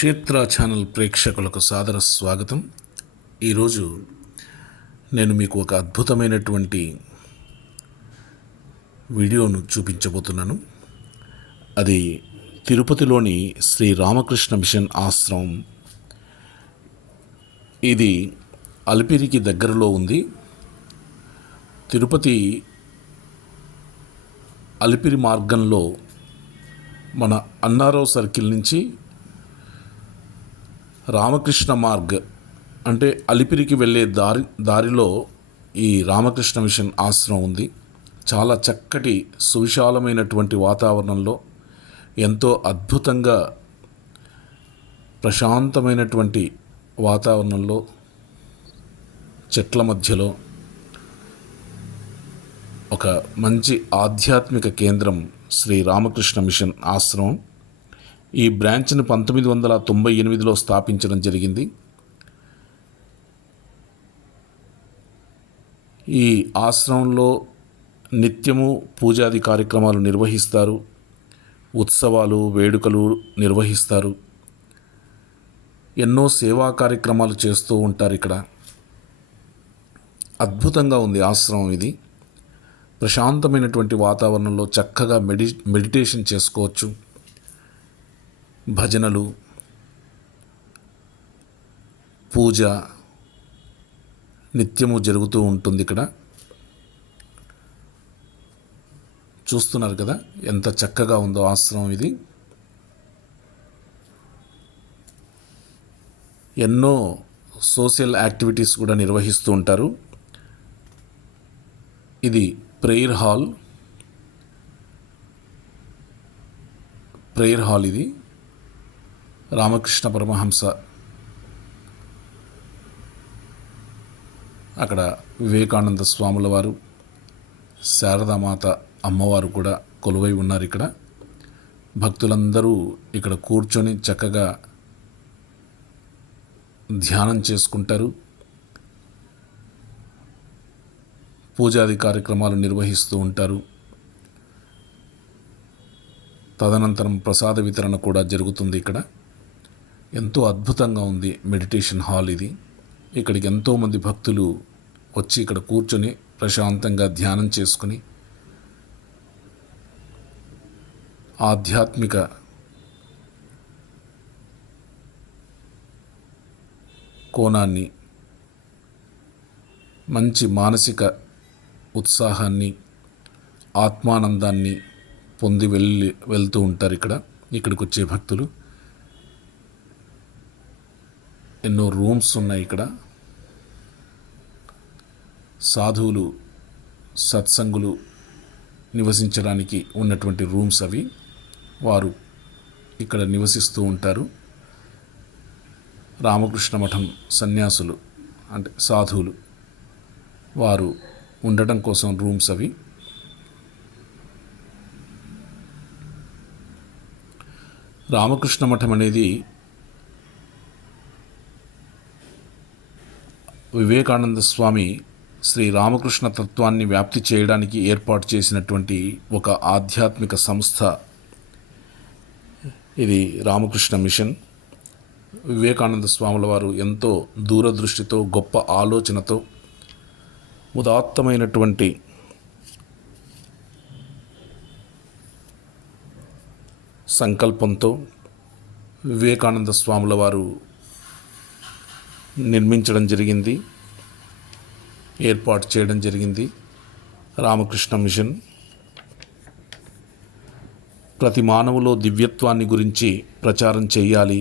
క్షేత్ర ఛానల్ ప్రేక్షకులకు సాదర స్వాగతం. ఈరోజు నేను మీకు ఒక అద్భుతమైనటువంటి వీడియోను చూపించబోతున్నాను. అది తిరుపతిలోని శ్రీ రామకృష్ణ మిషన్ ఆశ్రమం. ఇది అలిపిరికి దగ్గరలో ఉంది. తిరుపతి అలిపిరి మార్గంలో మన అన్నారావు సర్కిల్ నుంచి రామకృష్ణ మార్గ్ అంటే అలిపిరికి వెళ్ళే దారిలో ఈ రామకృష్ణ మిషన్ ఆశ్రమం ఉంది. చాలా చక్కటి సువిశాలమైనటువంటి వాతావరణంలో ఎంతో అద్భుతంగా ప్రశాంతమైనటువంటి వాతావరణంలో చెట్ల మధ్యలో ఒక మంచి ఆధ్యాత్మిక కేంద్రం శ్రీ రామకృష్ణ మిషన్ ఆశ్రమం. ఈ బ్రాంచ్ను 1998లో స్థాపించడం జరిగింది. ఈ ఆశ్రమంలో నిత్యము పూజాది కార్యక్రమాలు నిర్వహిస్తారు. ఉత్సవాలు, వేడుకలు నిర్వహిస్తారు. ఎన్నో సేవా కార్యక్రమాలు చేస్తూ ఉంటారు. ఇక్కడ అద్భుతంగా ఉంది ఆశ్రమం. ఇది ప్రశాంతమైనటువంటి వాతావరణంలో చక్కగా మెడిటేషన్ చేసుకోవచ్చు. భజనలు, పూజ నిత్యము జరుగుతూ ఉంటుంది. ఇక్కడ చూస్తున్నారు కదా ఎంత చక్కగా ఉందో ఆశ్రమం. ఇది ఎన్నో సోషల్ యాక్టివిటీస్ కూడా నిర్వహిస్తూ ఉంటారు. ఇది ప్రేయర్ హాల్. ఇది రామకృష్ణ పరమహంస, అక్కడ వివేకానంద స్వాముల వారు, శారదామాత అమ్మవారు కూడా కొలువై ఉన్నారు. ఇక్కడ భక్తులందరూ ఇక్కడ కూర్చొని చక్కగా ధ్యానం చేసుకుంటారు. పూజాది కార్యక్రమాలు నిర్వహిస్తూ ఉంటారు. తదనంతరం ప్రసాద వితరణ కూడా జరుగుతుంది. ఇక్కడ ఎంతో అద్భుతంగా ఉంది మెడిటేషన్ హాల్ ఇది. ఇక్కడికి ఎంతోమంది భక్తులు వచ్చి ఇక్కడ కూర్చొని ప్రశాంతంగా ధ్యానం చేసుకుని ఆధ్యాత్మిక కోణాన్ని, మంచి మానసిక ఉత్సాహాన్ని, ఆత్మానందాన్ని పొంది వెళ్తూ ఉంటారు. ఇక్కడికి వచ్చే భక్తులు. ఎన్నో రూమ్స్ ఉన్నాయి. ఇక్కడ సాధువులు, సత్సంగులు నివసించడానికి ఉన్నటువంటి రూమ్స్ అవి. వారు ఇక్కడ నివసిస్తూ ఉంటారు. రామకృష్ణ మఠం సన్యాసులు అంటే సాధువులు వారు ఉండటం కోసం రూమ్స్ అవి. రామకృష్ణ మఠం అనేది వివేకానంద స్వామి శ్రీ రామకృష్ణ తత్వాన్ని వ్యాప్తి చేయడానికి ఏర్పాటు చేసినటువంటి ఒక ఆధ్యాత్మిక సంస్థ. ఇది రామకృష్ణ మిషన్. వివేకానంద స్వాముల వారు ఎంతో దూరదృష్టితో, గొప్ప ఆలోచనతో, ఉదాత్తమైనటువంటి సంకల్పంతో వివేకానంద స్వాముల వారు నిర్మించడం జరిగింది, ఏర్పాటు చేయడం జరిగింది రామకృష్ణ మిషన్. ప్రతి మానవులో దివ్యత్వాన్ని గురించి ప్రచారం చేయాలి,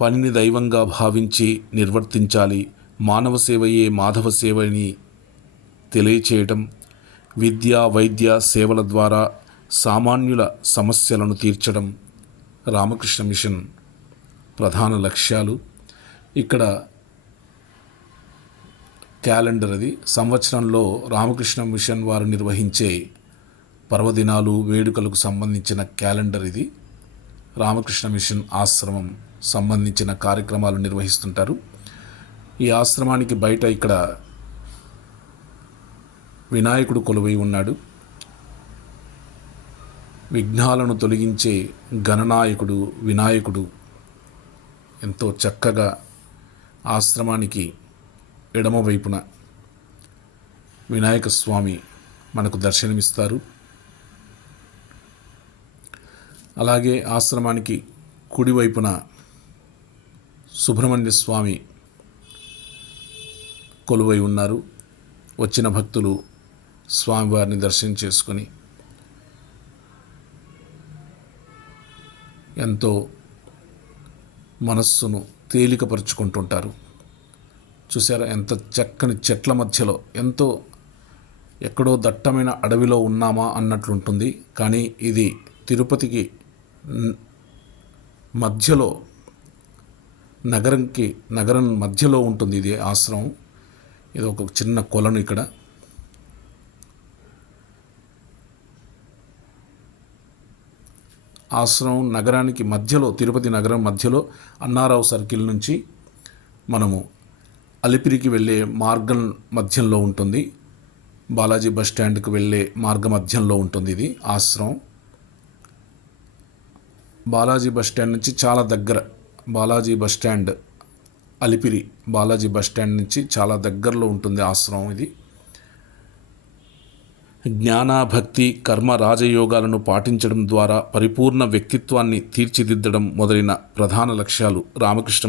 పనిని దైవంగా భావించి నిర్వర్తించాలి, మానవ సేవయే మాధవ సేవని తెలియచేయటం, విద్య, వైద్య సేవల ద్వారా సామాన్యుల సమస్యలను తీర్చడం రామకృష్ణ మిషన్ ప్రధాన లక్ష్యాలు. ఇక్కడ క్యాలెండర్, అది సంవత్సరంలో రామకృష్ణ మిషన్ వారు నిర్వహించే పర్వదినాలు, వేడుకలకు సంబంధించిన క్యాలెండర్ ఇది. రామకృష్ణ మిషన్ ఆశ్రమం సంబంధించిన కార్యక్రమాలు నిర్వహిస్తుంటారు. ఈ ఆశ్రమానికి బయట ఇక్కడ వినాయకుడు కొలువై ఉన్నాడు. విఘ్నాలను తొలగించే గణనాయకుడు వినాయకుడు ఎంతో చక్కగా ఆశ్రమానికి ఎడమ వైపున వినాయక స్వామి మనకు దర్శనమిస్తారు. అలాగే ఆశ్రమానికి కుడివైపున సుబ్రహ్మణ్య స్వామి కొలువై ఉన్నారు. వచ్చిన భక్తులు స్వామివారిని దర్శనం చేసుకొని ఎంతో మనస్సును తేలికపరుచుకుంటుంటారు. చూసారా ఎంత చక్కని చెట్ల మధ్యలో, ఎంతో ఎక్కడో దట్టమైన అడవిలో ఉన్నామా అన్నట్లుంటుంది. కానీ ఇది తిరుపతికి మధ్యలో, నగరం మధ్యలో ఉంటుంది ఇది ఆశ్రమం. ఇది ఒక చిన్న కొలను ఇక్కడ. ఆశ్రమం నగరానికి మధ్యలో, తిరుపతి నగరం మధ్యలో అన్నారావు సర్కిల్ నుంచి మనము అలిపిరికి వెళ్ళే మార్గం మధ్యంలో ఉంటుంది. బాలాజీ బస్ స్టాండ్కి వెళ్ళే మార్గ మధ్యంలో ఉంటుంది ఇది ఆశ్రమం. బాలాజీ బస్ స్టాండ్ నుంచి చాలా దగ్గర, Balaji bus stand Alipiri Balaji bus stand నుంచి చాలా దగ్గరలో ఉంటుంది ఆశ్రమం ఇది. జ్ఞాన, భక్తి, కర్మ, రాజయోగాలను పాటించడం ద్వారా పరిపూర్ణ వ్యక్తిత్వాన్ని తీర్చిదిద్దడం మొదలైన ప్రధాన లక్ష్యాలు రామకృష్ణ